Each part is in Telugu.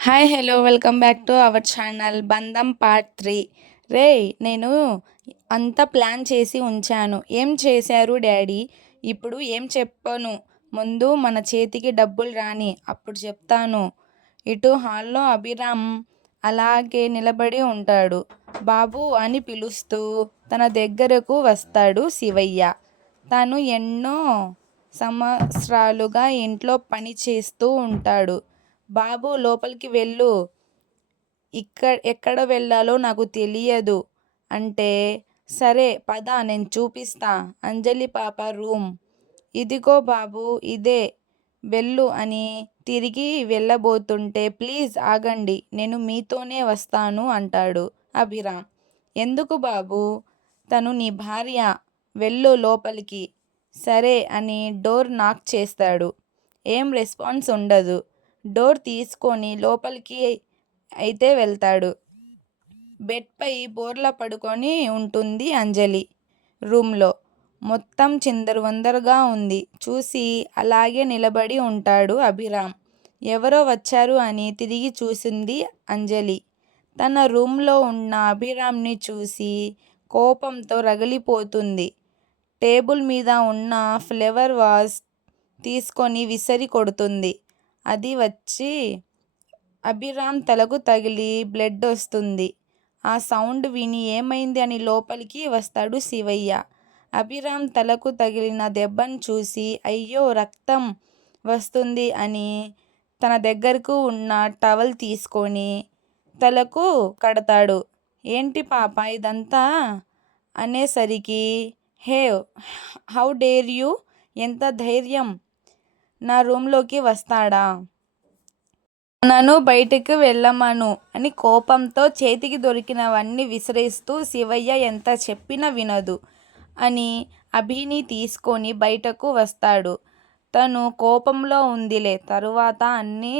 Hi hello welcome back to our channel బంధం పార్ట్ త్రీ రే నేను అంతా ప్లాన్ చేసి ఉంచాను. ఏం చేశారు డాడీ? ఇప్పుడు ఏం చెప్పను? ముందు మన చేతికి డబ్బులు రాని అప్పుడు చెప్తాను. ఇటు హాల్లో అభిరామ్ అలాగే నిలబడి ఉంటాడు. బాబు అని పిలుస్తూ తన దగ్గరకు వస్తాడు శివయ్య. తను ఎన్నో సంవత్సరాలుగా ఇంట్లో పని చేస్తూ ఉంటాడు. బాబు లోపలికి వెళ్ళు. ఇక్కడ ఎక్కడ వెళ్ళాలో నాకు తెలియదు అంటే సరే పద నేను చూపిస్తా. అంజలి పాప రూమ్. ఇదిగో బాబు ఇదే. వెళ్ళు అని తిరిగి వెళ్ళబోతుంటే ప్లీజ్ ఆగండి నేను మీతోనే వస్తాను అంటాడు అభిరామ్ ఎందుకు బాబు? తను నీ భార్య. వెళ్ళు లోపలికి. సరే అని డోర్ నాక్ చేస్తాడు. ఏం రెస్పాన్స్ ఉండదు. డోర్ తీసుకొని లోపలికి అయితే వెళ్తాడు. బెడ్పై బోర్ల పడుకొని ఉంటుంది అంజలి రూమ్లో. మొత్తం చిందరవందరగా ఉంది. చూసి అలాగే నిలబడి ఉంటాడు అభిరామ్. ఎవరో వచ్చారు అని తిరిగి చూసింది అంజలి. తన రూమ్లో ఉన్న అభిరామ్ని చూసి కోపంతో రగిలిపోతుంది. టేబుల్ మీద ఉన్న ఫ్లేవర్ వాస్ తీసుకొని విసిరి కొడుతుంది. అది వచ్చి అభిరామ్ తలకు తగిలి బ్లడ్ వస్తుంది. ఆ సౌండ్ విని ఏమైంది అని లోపలికి వస్తాడు శివయ్య. అభిరామ్ తలకు తగిలిన దెబ్బను చూసి అయ్యో రక్తం వస్తుంది అని తన దగ్గరకు ఉన్న టవల్ తీసుకొని తలకు కడతాడు. ఏంటి పాప ఇదంతా? అనేసరికి హే హౌ డేర్ యూ? ఎంత ధైర్యం! నా రూమ్లోకి వస్తాడా? నన్ను బయటకు వెళ్ళమను అని కోపంతో చేతికి దొరికినవన్నీ విసిరేస్తూ శివయ్య ఎంత చెప్పినా వినదు అని అభిని తీసుకొని బయటకు వస్తాడు. తను కోపంలో ఉందిలే. తరువాత అన్నీ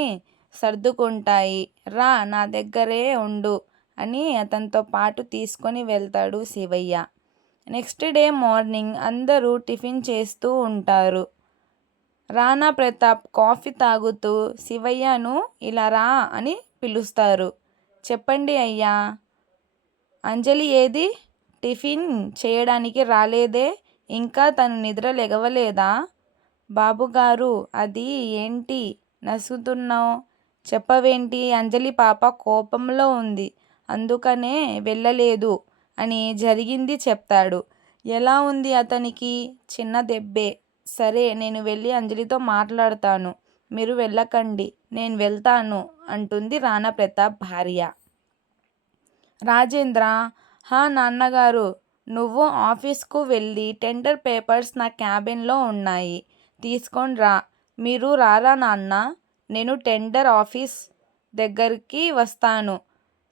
సర్దుకుంటాయి. రా నా దగ్గరే ఉండు అని అతనితో పాటు తీసుకొని వెళ్తాడు శివయ్య. నెక్స్ట్ డే మార్నింగ్ అందరూ టిఫిన్ చేస్తూ ఉంటారు. రాణా ప్రతాప్ కాఫీ తాగుతూ శివయ్యను ఇలా రా అని పిలుస్తారు. చెప్పండి అయ్యా అంజలి ఏది? టిఫిన్ చేయడానికి రాలేదే? ఇంకా తను నిద్ర లెగవలేదా? బాబుగారు అది ఏంటి? నసుతున్నావు. చెప్పవేంటి? అంజలి పాప కోపంలో ఉంది. అందుకనే వెళ్ళలేదు అని జరిగింది చెప్తాడు. ఎలా ఉంది అతనికి? చిన్న దెబ్బే. సరే నేను వెళ్ళి అంజలితో మాట్లాడతాను. మీరు వెళ్ళకండి నేను వెళ్తాను అంటుంది రానా ప్రతాప్ భార్య. రాజేంద్ర హా నాన్నగారు నువ్వు ఆఫీస్కు వెళ్ళి టెండర్ పేపర్స్ నా క్యాబిన్లో ఉన్నాయి. తీసుకొని రా. మీరు రారా నాన్న? నేను టెండర్ ఆఫీస్ దగ్గరికి వస్తాను.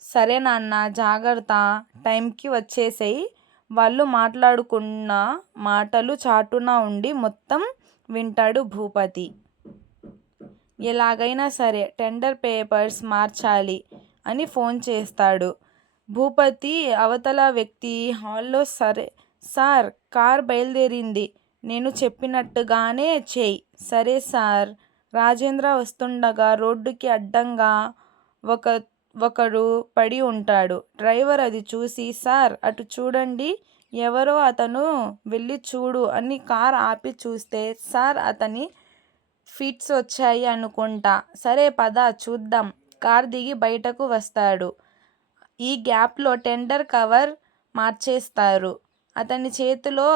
సరే నాన్న జాగ్రత్త. టైంకి వచ్చేసేయి. వాళ్ళు మాట్లాడుకున్న మాటలు చాటున ఉండి మొత్తం వింటాడు భూపతి. ఎలాగైనా సరే టెండర్ పేపర్స్ మార్చాలి అని ఫోన్ చేస్తాడు. భూపతి అవతల వ్యక్తి హాల్లో సరే సార్ కార్ బయలుదేరింది. నేను చెప్పినట్టుగానే చేయి. సరే సార్. రాజేంద్ర వస్తుండగా రోడ్డుకి అడ్డంగా ఒక ఒకడు పడి ఉంటాడు. డ్రైవర్ అది చూసి సార్ అటు చూడండి. ఎవరో అతను వెళ్ళి చూడు అని కార్ ఆపి చూస్తే సార్ అతని ఫిట్స్ వచ్చాయి అనుకుంటా. సరే పద చూద్దాం కార్ దిగి బయటకు వస్తాడు. ఈ గ్యాప్లో టెండర్ కవర్ మార్చేస్తారు. అతని చేతిలో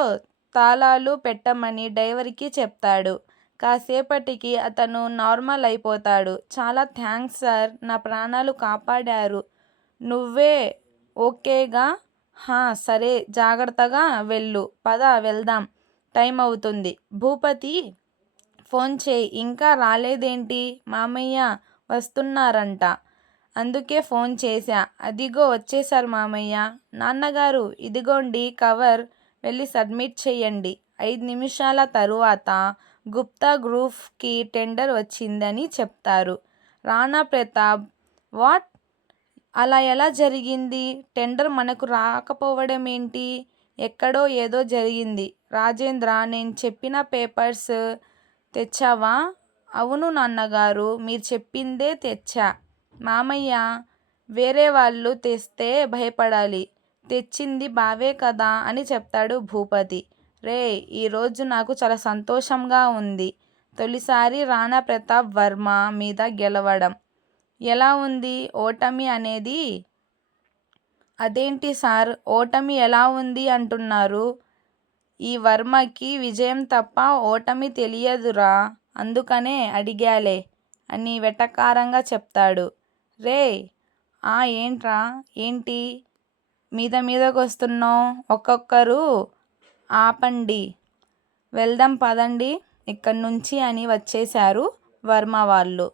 తాళాలు పెట్టమని డ్రైవర్కి చెప్తాడు. కాసేపటికి అతను నార్మల్ అయిపోతాడు. చాలా థ్యాంక్స్ సార్ నా ప్రాణాలు కాపాడారు. నువ్వే ఓకేగా? హా సరే జాగ్రత్తగా వెళ్ళు. పద వెళ్దాం. టైం అవుతుంది. భూపతి ఫోన్ చేయి. ఇంకా రాలేదేంటి? మామయ్య వస్తున్నారంట. అందుకే ఫోన్ చేశా. అదిగో వచ్చేసారు మామయ్య. నాన్నగారు ఇదిగోండి కవర్. వెళ్ళి సబ్మిట్ చేయండి. ఐదు నిమిషాల తరువాత గుప్తా గ్రూప్కి టెండర్ వచ్చిందని చెప్తారు. రాణా ప్రతాప్ వాట్? అలా ఎలా జరిగింది? టెండర్ మనకు రాకపోవడం ఏంటి ఎక్కడో ఏదో జరిగింది. రాజేంద్ర నేను చెప్పిన పేపర్స్ తెచ్చావా? అవును నాన్నగారు మీరు చెప్పిందే తెచ్చా. మామయ్య వేరే వాళ్ళు తెస్తే భయపడాలి. తెచ్చింది బావే కదా అని చెప్తాడు భూపతి. రే ఈరోజు నాకు చాలా సంతోషంగా ఉంది. తొలిసారి రాణా ప్రతాప్ వర్మ మీద గెలవడం. ఎలా ఉంది? ఓటమి అనేది అదేంటి సార్? ఓటమి ఎలా ఉంది అంటున్నారు. ఈ వర్మకి విజయం తప్ప ఓటమి తెలియదురా అందుకనే అడిగాలే అని వెటకారంగా చెప్తాడు. రే ఆ ఏంట్రా? ఏంటి? మీద మీదకి వస్తున్నావు ఒక్కొక్కరు ఆపండి. వెళ్దాం పదండి. ఇక్కడి నుంచి అని వచ్చేశారు వర్మ వాళ్ళు.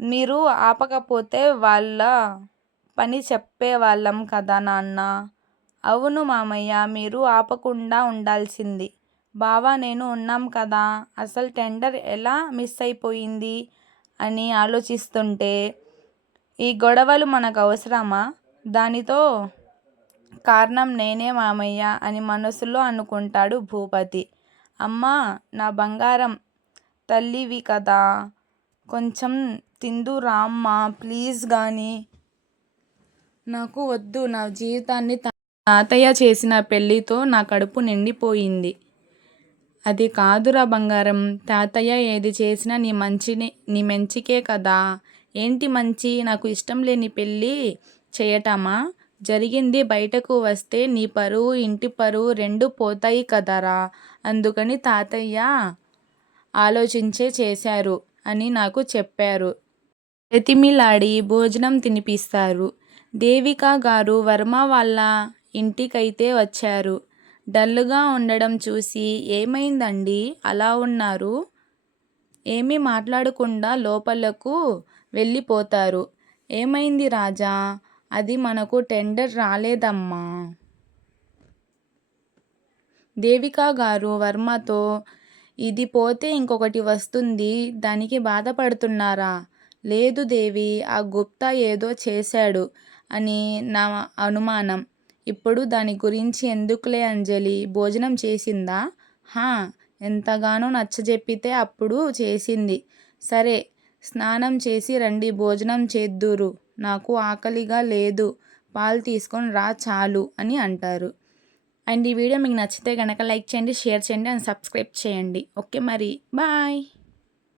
మీరు ఆపకపోతే వాళ్ళ పని చెప్పేవాళ్ళం కదా నాన్న. అవును మామయ్య మీరు ఆపకుండా ఉండాల్సింది. బావా నేను ఉన్నాం కదా. అసలు టెండర్ ఎలా మిస్ అయిపోయింది? అని ఆలోచిస్తుంటే ఈ గొడవలు మనకు అవసరమా? దానితో కారణం నేనే మామయ్య అని మనసులో అనుకుంటాడు భూపతి. అమ్మా నా బంగారం తల్లివి కదా. కొంచెం తిందు రామ్మా ప్లీజ్ కానీ నాకు వద్దు నా జీవితాన్ని తాతయ్య చేసిన పెళ్ళితో నా కడుపు నిండిపోయింది. అది కాదురా బంగారం తాతయ్య ఏది చేసినా నీ మంచిని నీ మంచికే కదా. ఏంటి మంచి? నాకు ఇష్టం లేని పెళ్ళి చేయటమా? జరిగింది. బయటకు వస్తే నీ పరువు ఇంటి పరువు రెండు పోతాయి కదరా. అందుకని తాతయ్య ఆలోచించే చేశారు అని నాకు చెప్పారు. ప్రతిమిలాడి భోజనం తినిపిస్తారు. దేవిక గారు వర్మ వాళ్ళ ఇంటికైతే వచ్చారు. డల్గా ఉండడం చూసి ఏమైందండి? అలా ఉన్నారు. ఏమీ మాట్లాడకుండా లోపలకు వెళ్ళిపోతారు. ఏమైంది రాజా? అది మనకు టెండర్ రాలేదమ్మా. దేవికా గారు వర్మతో ఇది పోతే ఇంకొకటి వస్తుంది దానికి బాధపడుతున్నారా? లేదు దేవి ఆ గుప్తా ఏదో చేశాడు అని నా అనుమానం. ఇప్పుడు దాని గురించి ఎందుకులే అంజలి? భోజనం చేసిందా? హా ఎంతగానో నచ్చజెప్పితే అప్పుడు చేసింది. సరే స్నానం చేసి రండి భోజనం చేద్దురు. నాకు ఆకలిగా లేదు. పాలు తీసుకొని రా చాలు అని అంటారు. అండ్ ఈ వీడియో మీకు నచ్చితే కనుక లైక్ చేయండి షేర్ చేయండి అండ్ సబ్స్క్రైబ్ చేయండి. ఓకే మరి. బాయ్.